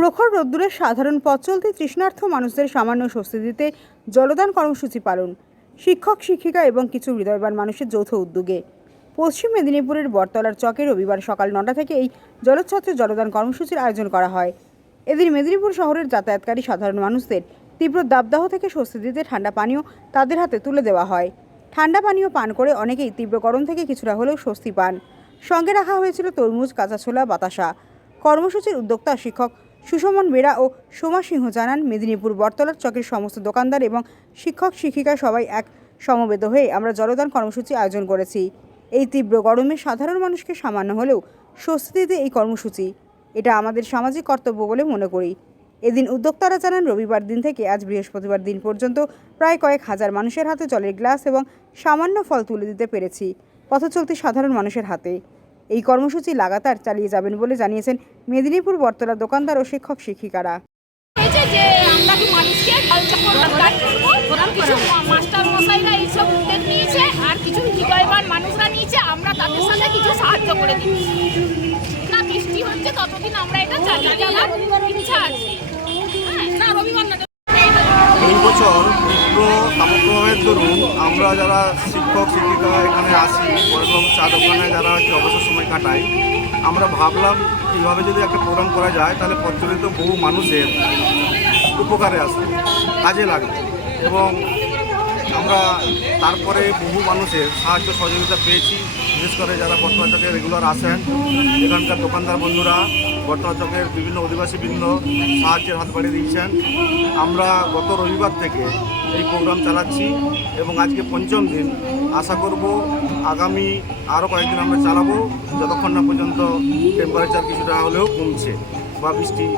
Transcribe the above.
প্রখর রোদ্দুরে সাধারণ পথ চলতে তৃষ্ণার্থ মানুষদের সামান্য স্বস্তি দিতে জলদান কর্মসূচি পালন, শিক্ষক, শিক্ষিকা এবং কিছু হৃদয়বান মানুষের যৌথ উদ্যোগে। পশ্চিম মেদিনীপুরের বটতলার চকে রবিবার সকাল নটা থেকে এই জলচ্ছত্রে জলদান কর্মসূচির আয়োজন করা হয়। এদিন মেদিনীপুর শহরের যাতায়াতকারী সাধারণ মানুষদের তীব্র দাবদাহ থেকে স্বস্তি দিতে ঠান্ডা পানীয় তাদের হাতে তুলে দেওয়া হয়। ঠান্ডা পানীয় পান করে অনেকেই তীব্র গরম থেকে কিছুটা হলেও স্বস্তি পান। সঙ্গে রাখা হয়েছিল তরমুজ কাঁচা ছোলা বাতাসা। কর্মসূচির উদ্যোক্তা শিক্ষক সুশমন বেরা ও সোমা সিংহ জানান, মেদিনীপুর বটতলার চকের সমস্ত দোকানদার এবং শিক্ষক শিক্ষিকা সবাই এক সমবেত হয়ে আমরা জলদান কর্মসূচি আয়োজন করেছি। এই তীব্র গরমে সাধারণ মানুষকে সামান্য হলেও স্বস্তি দিতে এই কর্মসূচি। এটা আমাদের সামাজিক কর্তব্য বলে মনে করি। এদিন উদ্যোক্তারা জানান, রবিবার দিন থেকে আজ বৃহস্পতিবার দিন পর্যন্ত প্রায় কয়েক হাজার মানুষের হাতে জলের গ্লাস এবং সামান্য ফল তুলে দিতে পেরেছি। পথ চলতি সাধারণ মানুষের হাতে। এই কর্মসূচি লাগাতার চালিয়ে যাবেন বলে জানিয়েছেন মেদিনীপুর বটতলা দোকানদার ও শিক্ষক শিক্ষিকারা। যে আমরা কি মানুষকে গাইড করব? আর কিছু মাস্টার মশাইরা এইসব উদ্যোগ নিয়েছে আর কিছু হৃদয়বান মানুষরা নিয়েছে আমরা তাদের সাথে কিছু সাহায্য করে দিচ্ছি। না বৃষ্টি হচ্ছে ততদিন আমরা এটা চালিয়ে যাওয়ার ইচ্ছা আছে। হ্যাঁ, না রবিবার না এই বছর তীব্র তাপপ্রবাহের দরুন আমরা যারা শিক্ষক শিক্ষিকা এখানে আসি বড়বাবু চা দোকানে যারা হচ্ছে অবসর সময় কাটায়, আমরা ভাবলাম কীভাবে যদি একটা প্রোগ্রাম করা যায়, তাহলে প্রচলিত বহু মানুষের উপকারে আসবে, কাজে লাগবে। এবং আমরা তারপরে বহু মানুষের সাহায্য সহযোগিতা পেয়েছি। বিশেষ করে যারা বর্তমান চকে রেগুলার আসেন এখানকার দোকানদার বন্ধুরা, বর্তমান চকের বিভিন্ন অধিবাসী বৃন্দ সাহায্যের হাত বাড়িয়ে দিয়েছেন। আমরা গত রবিবার থেকে এই প্রোগ্রাম চালাচ্ছি এবং আজকে পঞ্চম দিন। আশা করব আগামী আরও কয়েকদিন আমরা চালাবো, যতক্ষণ না পর্যন্ত টেম্পারেচার কিছুটা হলেও কমছে বা বৃষ্টি